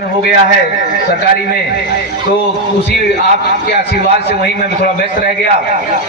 हो गया है सरकारी में, तो उसी आपके आशीर्वाद से वहीं मैं थोड़ा व्यस्त रह गया,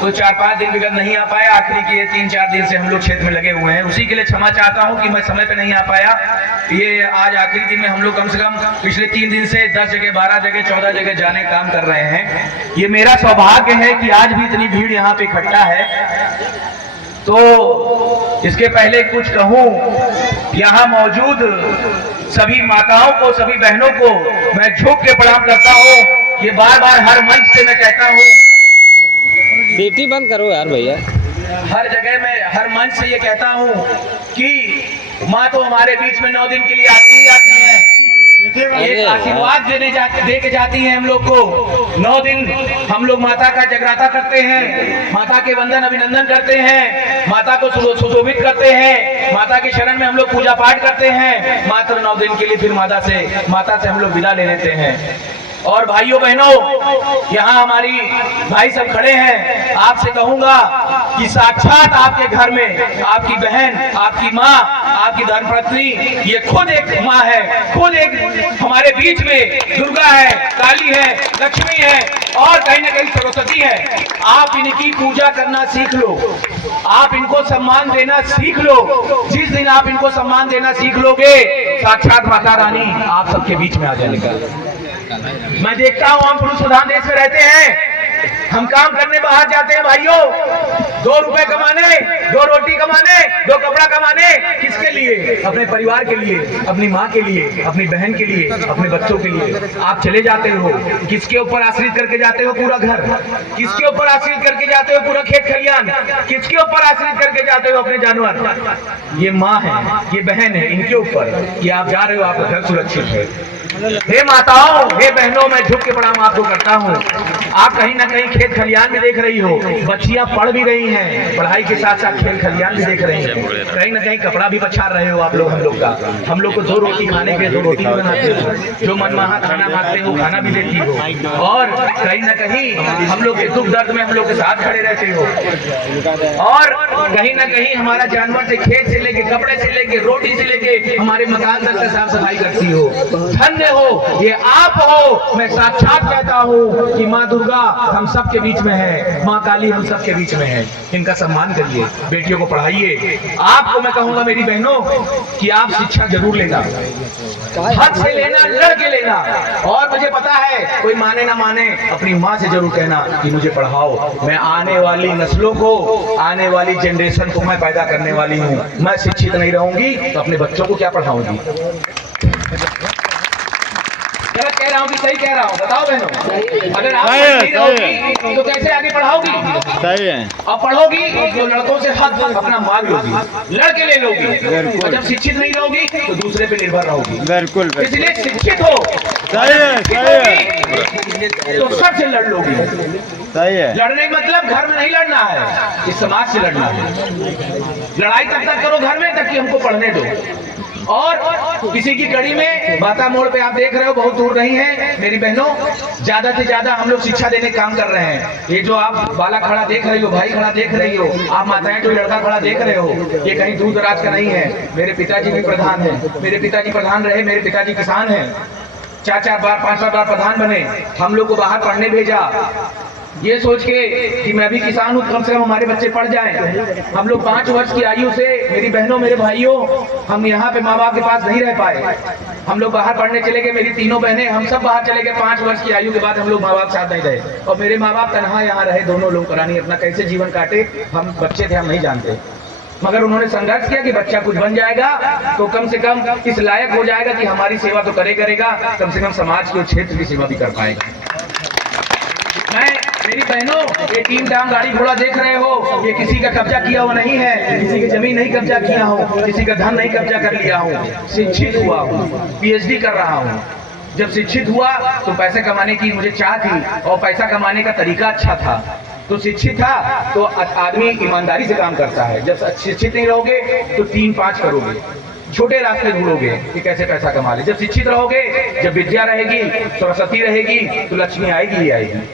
तो 4-5 दिन विगत नहीं आ पाया। आखिरी के 3-4 दिन से हम लोग क्षेत्र में लगे हुए हैं, उसी के लिए क्षमा चाहता हूं कि मैं समय पे नहीं आ पाया। ये आज आखिरी दिन में हम लोग कम से कम पिछले 3 दिन से 10 जगह, 12 जगह, 14 जगह जाने का काम कर रहे हैं। ये मेरा सौभाग्य है कि आज भी इतनी भीड़ यहाँ पे इकट्ठा है। तो इसके पहले कुछ कहूं, यहाँ मौजूद सभी माताओं को, सभी बहनों को मैं झुक के प्रणाम करता हूँ। ये बार बार हर मंच से मैं कहता हूँ, बेटी बंद करो यार भैया। हर जगह में हर मंच से ये कहता हूँ कि माँ तो हमारे बीच में 9 दिन के लिए आती ही आती है, एक आशीर्वाद दे के जाती है हम लोग को। 9 दिन हम लोग माता का जगराता करते हैं, माता के वंदन अभिनंदन करते हैं, माता को सुशोभित करते हैं, माता के शरण में हम लोग पूजा पाठ करते हैं। मात्र 9 दिन के लिए फिर माता से हम लोग विदा ले लेते हैं। और भाइयों बहनों, यहाँ हमारी भाई सब खड़े हैं, आपसे कहूंगा कि साक्षात आपके घर में आपकी बहन, आपकी माँ, आपकी धर्मपत्नी, ये खुद एक माँ है, खुद एक हमारे बीच में दुर्गा है, काली है, लक्ष्मी है और कहीं ना कहीं सरस्वती है। आप इनकी पूजा करना सीख लो, आप इनको सम्मान देना सीख लो। जिस दिन आप इनको सम्मान देना सीख लोगे, साक्षात माता रानी आप सबके बीच में आ जाएगा। मैं देखता हूं हम पुरुष प्रधान देश में रहते हैं, हम काम करने बाहर जाते हैं भाइयों, 2 रुपए कमाने, 2 रोटी कमाने, 2 कपड़ा कमाने, किसके लिए? अपने परिवार के लिए, अपनी माँ के लिए, अपनी बहन के लिए, अपने बच्चों के लिए। आप चले जाते हो, किसके ऊपर आश्रित करके जाते हो? पूरा घर। किसके ऊपर आश्रित करके जाते हो? पूरा खेत खलियान। किसके ऊपर आश्रित करके जाते हो? अपने जानवर। ये माँ है, ये बहन है, इनके ऊपर कि आप जा रहे हो, आपका घर सुरक्षित है। हे माताओं, हे बहनों, मैं झुक के प्रणाम आपको करता हूँ। आप कहीं ना कहीं खेत खलियान भी देख रही हो, बच्चियां पढ़ भी रही हैं, पढ़ाई के साथ साथ खेत खलियान भी देख रही हैं, कहीं ना कहीं कपड़ा भी पछाड़ रहे हो आप लोग हम लोग का। हम लोग को 2 रोटी खाने के 2 रोटी भी बनाते हो, जो मनमाहा खाना मांगते हो खाना भी देती हो, और कहीं ना कहीं हम लोग के दुख दर्द में हम लोग के साथ खड़े रहते हो, और कहीं ना कहीं हमारा जानवर से, खेत से लेके, कपड़े से लेके, रोटी से लेके, हमारे मकान तक का साफ सफाई करती हो। धन्य हो, ये आप हो। मैं साक्षात कहता हूँ कि माँ दुर्गा हम सब के बीच में है, माँ काली हम सब के बीच में है। इनका सम्मान करिए, बेटियों को पढ़ाइए। आपको मैं कहूंगा मेरी बहनों कि आप शिक्षा जरूर लेना, हक से लेना, लड़ के लेना। और मुझे पता है कोई माने ना माने, अपनी माँ से जरूर कहना कि मुझे पढ़ाओ। मैं आने वाली नस्लों को, आने वाली जनरेशन को मैं पैदा करने वाली हूँ। मैं शिक्षित नहीं रहूंगी तो अपने बच्चों को क्या पढ़ाऊंगी? गलत कह रहा हूँ कि सही कह रहा हूँ? बताओ बहनों, अगर आप नहीं रहोगी तो कैसे आगे पढ़ाओगी? सही है। और पढ़ोगी तो लड़कों से हक अपना मांग लोगी, लड़के ले लोगी, और जब शिक्षित नहीं रहोगी तो दूसरे पे निर्भर रहोगी। बिल्कुल। इसलिए शिक्षित हो, तो सबसे लड़ लोगी। सही है। लड़ने का मतलब घर में नहीं लड़ना है, इस समाज से लड़ना है। लड़ाई तब तक करो घर में, तब कि हमको पढ़ने दो। और किसी की कड़ी में बाता मोड़ पे आप देख रहे हो, बहुत दूर नहीं है मेरी बहनों, ज्यादा से ज्यादा हम लोग शिक्षा देने का काम कर रहे हैं। ये जो आप बाला खड़ा देख रही हो, भाई खड़ा देख रही हो, आप माताएं जो लड़का खड़ा देख रहे हो, ये कहीं दूर दराज का नहीं है। मेरे पिताजी भी प्रधान है, मेरे पिताजी प्रधान रहे, मेरे पिताजी किसान है, 4-4 बार 5-5 बार प्रधान बने। हम लोग को बाहर पढ़ने भेजा, ये सोच के कि मैं भी किसान हूँ, कम से कम हमारे बच्चे पढ़ जाएं। हम लोग 5 वर्ष की आयु से, मेरी बहनों, मेरे भाइयों, हम यहाँ पे माँ बाप के पास नहीं रह पाए। हम लोग बाहर पढ़ने चले गए, मेरी 3 बहनें, हम सब बाहर चले गए। 5 वर्ष की आयु के बाद हम लोग माँ बाप साथ नहीं रहे, और मेरे माँ बाप तनहा यहाँ रहे, दोनों लोग पता नहीं अपना कैसे जीवन काटे। हम बच्चे थे, हम नहीं जानते, मगर उन्होंने संघर्ष किया कि बच्चा कुछ बन जाएगा तो कम से कम इस लायक हो जाएगा कि हमारी सेवा तो करेगा, कम से कम समाज के क्षेत्र की सेवा भी कर पाएगा। मैं, मेरी बहनों, ये 3 टांग गाड़ी घोड़ा देख रहे हो, ये किसी का कब्जा किया हुआ नहीं है, किसी की जमीन नहीं कब्जा किया हूँ, किसी का धन नहीं कब्जा कर लिया हूँ। शिक्षित हुआ हूँ, PhD कर रहा हूँ। जब शिक्षित हुआ तो पैसे कमाने की मुझे चाह थी, और पैसा कमाने का तरीका अच्छा था। तो शिक्षित था तो आदमी ईमानदारी से काम करता है। जब शिक्षित नहीं रहोगे तो 3-5 करोगे, छोटे रास्ते ढूंढोगे कि कैसे पैसा कमा ले। जब शिक्षित रहोगे, जब विद्या रहेगी, सरस्वती रहेगी, तो लक्ष्मी आएगी ही आएगी।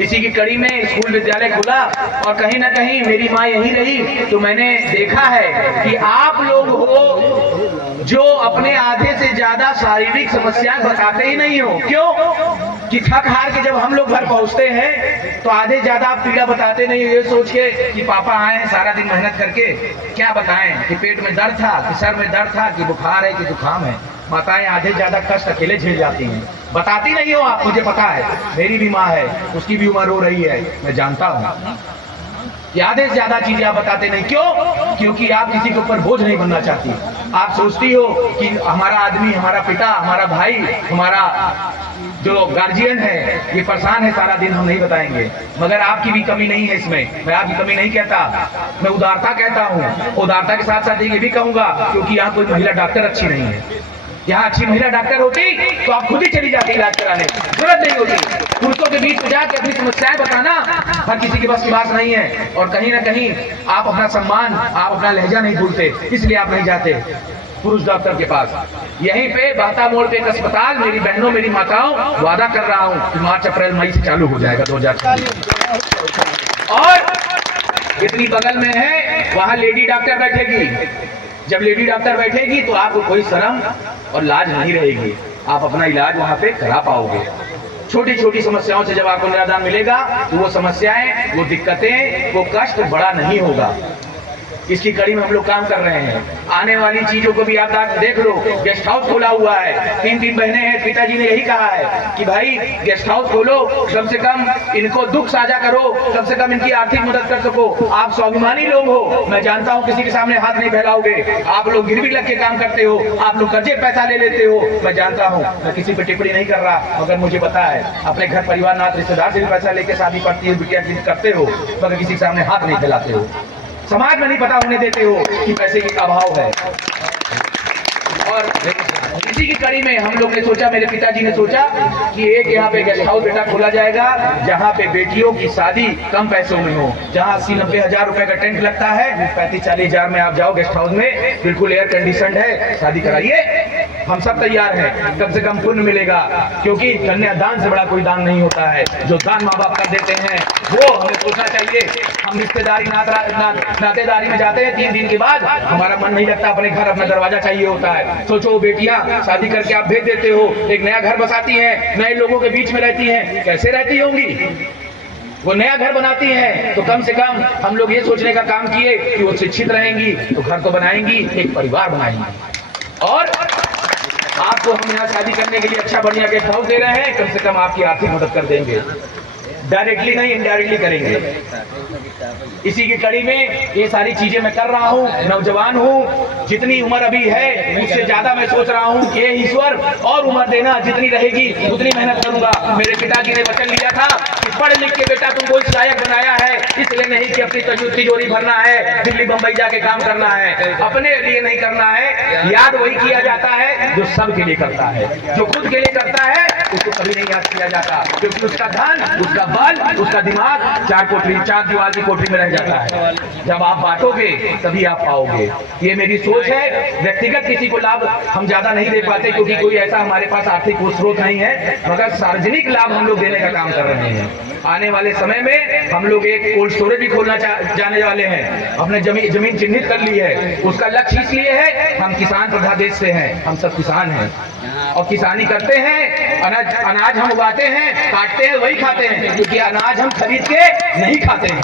इसी की कड़ी में स्कूल विद्यालय खुला और कहीं ना कहीं मेरी माँ यहीं रही, तो मैंने देखा है कि आप लोग हो जो अपने आधे से ज्यादा शारीरिक समस्याएं बताते ही नहीं हो। क्यों? कि थक हार के जब हम लोग घर पहुंचते हैं तो आधे ज्यादा आप पीड़ा बताते नहीं हो, ये सोच के कि पापा आए हैं सारा दिन मेहनत करके, क्या बताएं कि पेट में दर्द था, कि सर में दर्द था, कि बुखार है, कि जुकाम है। माताएं आधे ज्यादा कष्ट अकेले झेल जाती हैं, बताती नहीं हो आप, मुझे पता है, मेरी भी माँ है, उसकी भी उम्र हो रही है, मैं जानता हूँ कि आधे से ज्यादा चीजें आप बताते नहीं। क्यों? क्योंकि आप किसी के ऊपर बोझ नहीं बनना चाहती। आप सोचती हो कि हमारा आदमी, हमारा पिता, हमारा भाई, हमारा जो गार्जियन है ये परेशान है सारा दिन, हम नहीं बताएंगे। मगर आपकी भी कमी नहीं है इसमें, मैं आपकी कमी नहीं कहता, मैं उदारता कहता हूँ। उदारता के साथ साथ ये भी कहूंगा क्योंकि यहाँ कोई महिला डॉक्टर अच्छी नहीं है। यहाँ अच्छी महिला डॉक्टर होती तो आप खुद ही चली जाती इलाज कराने, जरूरत नहीं होती। पुरुषों के बीच में जाके अपनी समस्याएं बताना हर किसी के बस की बात नहीं है। और कहीं ना कहीं आप अपना सम्मान, आप अपना लहजा नहीं भूलते, इसलिए आप नहीं जाते पुरुष डॉक्टर के पास। यहीं पे बाता मोड़ पे एक अस्पताल, मेरी बहनों, मेरी माताओं, वादा कर रहा हूँ कि मार्च, अप्रैल, मई से चालू हो जाएगा 2024। और इतनी बगल में है, वहाँ लेडी डॉक्टर बैठेगी। जब लेडी डॉक्टर बैठेगी तो आपको कोई शर्म और लाज नहीं रहेगी, आप अपना इलाज वहाँ पे करा पाओगे। छोटी छोटी समस्याओं से जब आपको निदान मिलेगा तो वो समस्याएं, वो दिक्कतें, वो कष्ट बड़ा नहीं होगा। इसकी कड़ी में हम लोग काम कर रहे हैं। आने वाली चीजों को भी आप देख लो, गेस्ट हाउस खोला हुआ है, 3 बहनें हैं, पिताजी ने यही कहा है कि भाई गेस्ट हाउस खोलो, कम से कम इनको दुख साझा करो, कम से कम इनकी आर्थिक मदद कर सको। आप स्वाभिमानी लोग हो, मैं जानता हूँ किसी के सामने हाथ नहीं फैलाओगे। आप लोग गिरवी लग के काम करते हो, आप लोग कर्जे पैसा ले लेते हो, मैं जानता हूँ, मैं किसी पर टिप्पणी नहीं कर रहा, मगर मुझे पता है अपने घर परिवार, नाथ रिश्तेदार से भी पैसा लेके शादी करती है, बिटिया करते हो, मगर किसी के सामने हाथ नहीं फैलाते हो। समाज में नहीं पता होने देते हो कि पैसे की अभाव है। और इसी की कड़ी में हम लोग ने सोचा, मेरे पिताजी ने सोचा कि एक यहाँ पे गेस्ट हाउस बेटा खोला जाएगा जहाँ पे बेटियों की शादी कम पैसों में हो, जहाँ 80-90 हजार रुपए का टेंट लगता है, 35-40 हजार में आप जाओ गेस्ट हाउस में, बिल्कुल एयर कंडीशनड है, शादी कराइए, हम सब तैयार हैं। कम से कम पुण्य मिलेगा, क्योंकि कन्यादान से बड़ा कोई दान नहीं होता है। जो दान माँ बाप कर देते हैं वो हमें सोचना चाहिए। हम रिश्तेदारी नातेदारी में जाते हैं, 3 दिन के बाद हमारा मन नहीं लगता, अपने घर अपना दरवाजा चाहिए होता है। सोचो बेटियां शादी करके आप भेज देते हो, एक नया घर बसाती हैं, नए लोगों के बीच में रहती हैं, कैसे रहती होंगी? वो नया घर बनाती हैं तो कम से कम हम लोग ये सोचने का काम किए कि वो शिक्षित रहेंगी तो घर तो बनाएंगी, एक परिवार बनाएंगी। और आपको हम यहाँ शादी करने के लिए अच्छा बढ़िया गेस्ट हाउस दे रहे हैं, कम से कम आपकी आर्थिक मदद कर देंगे, डायरेक्टली नहीं इनडायरेक्टली करेंगे। इसी की कड़ी में ये सारी चीजें मैं कर रहा हूँ। नौजवान हूँ, जितनी उम्र अभी है उससे ज्यादा मैं सोच रहा हूँ कि ईश्वर और उम्र देना, जितनी रहेगी उतनी मेहनत करूंगा। मेरे पिताजी ने वचन लिया था कि पढ़ लिख के बेटा तुमको इस लायक बनाया है, इसलिए नहीं कि अपनी तिजोरी भरना है, दिल्ली बंबई जाके काम करना है, अपने लिए नहीं करना है। याद वही किया जाता है जो सबके लिए करता है, जो खुद के लिए करता है उसको कभी नहीं याद किया जाता, क्योंकि उसका धन, उसका बल, उसका दिमाग 4 दीवार की कोठरी में रह जाता है। जब आप बांटोगे तभी आप पाओगे। ये मेरी सोच है। व्यक्तिगत किसी को लाभ हम ज्यादा नहीं दे पाते, क्योंकि कोई ऐसा हमारे पास आर्थिक स्रोत नहीं है, मगर सार्वजनिक लाभ हम लोग देने का काम कर रहे हैं। आने वाले समय में हम लोग एक कोल्ड स्टोरेज भी खोलना जाने वाले हैं। हमने जमीन चिन्हित कर ली है। उसका लक्ष्य इसलिए है, हम किसान प्रधान देश से हैं, हम सब किसान हैं और किसानी करते हैं। अनाज हम उगाते हैं, काटते हैं, वही खाते हैं, क्योंकि अनाज हम खरीद के नहीं खाते हैं।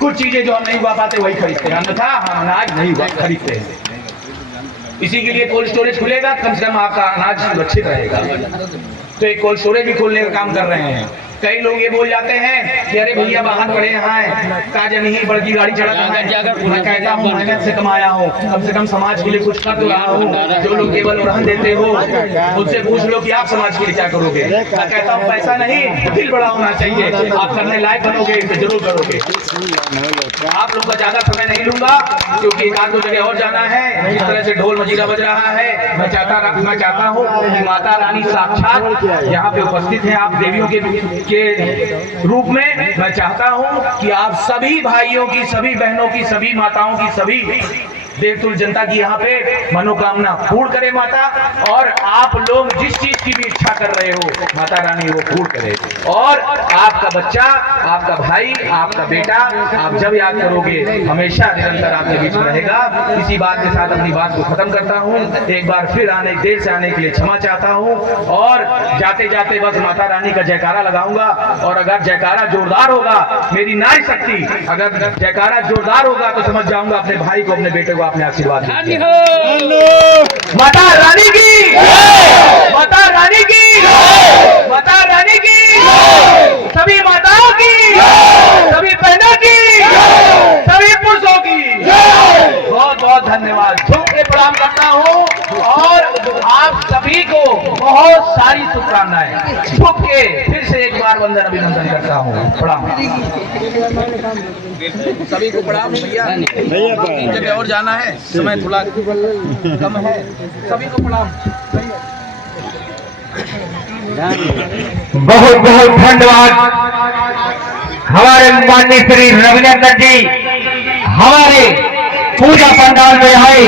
कुछ चीजें जो हम नहीं उगा पाते वही खरीदते हैं, अन्यथा हम अनाज नहीं खरीदते हैं। इसी के लिए कोल्ड स्टोरेज खुलेगा, कम से कम आपका अनाज सुरक्षित रहेगा। तो एक कोल्ड स्टोरेज भी खोलने का काम कर रहे हैं। कई लोग ये बोल जाते हैं कि अरे भैया बाहर पड़े हैं, काजन ही बड़की गाड़ी चढ़ाता है। मैं कहता हूँ मेहनत से कमाया हूँ, कम से कम समाज के लिए कुछ कर तो रहा हूँ। जो लोग केवल उड़ान देते हो उनसे पूछ लो कि आप समाज के लिए क्या करोगे। मैं कहता हूँ पैसा नहीं, दिल बड़ा होना चाहिए। आप करने लायक बनोगे तो जरूर करोगे। आप लोग का ज्यादा समय नहीं लूंगा, क्योंकि एक आध 2 जगह और जाना है। जिस तरह से ढोल मजीरा बज रहा है, मैं चाहता हूँ कि माता रानी साक्षात यहाँ पे उपस्थित है, आप देवियों के रूप में। मैं चाहता हूं कि आप सभी भाइयों की, सभी बहनों की, सभी माताओं की, सभी देवतुल जनता की यहाँ पे मनोकामना पूर्ण करे माता, और आप लोग जिस चीज की भी इच्छा कर रहे हो माता रानी वो पूर्ण करे। और आपका बच्चा, आपका भाई, आपका बेटा, आप जब याद करोगे हमेशा निरंतर आपके बीच में रहेगा। इसी बात के साथ अपनी बात को खत्म करता हूँ। एक बार फिर देर से आने के लिए क्षमा चाहता हूँ, और जाते जाते बस माता रानी का जयकारा लगाऊंगा। और अगर जयकारा जोरदार होगा, मेरी नारी शक्ति, अगर जयकारा जोरदार होगा तो समझ जाऊंगा अपने भाई को, अपने बेटे को आपने आशीर्वाद दिया। माता रानी की, माता रानी की, माता रानी की, सभी माताओं की, सभी बहनों की, सभी पुरुषों की बहुत बहुत धन्यवाद। झुक के प्रणाम करता हूँ, और आप सभी को बहुत सारी शुभकामनाएं। झुक के फिर से एक बार वंदन अभिनंदन करता हूँ। प्रणाम सभी को, प्रणाम भैया। तीन जगह और जाना है, समय थोड़ा कम है, सभी को प्रणाम। बहुत बहुत धन्यवाद हमारे माननीय श्री रविनंदन जी हमारे पूजा पंडाल में आए।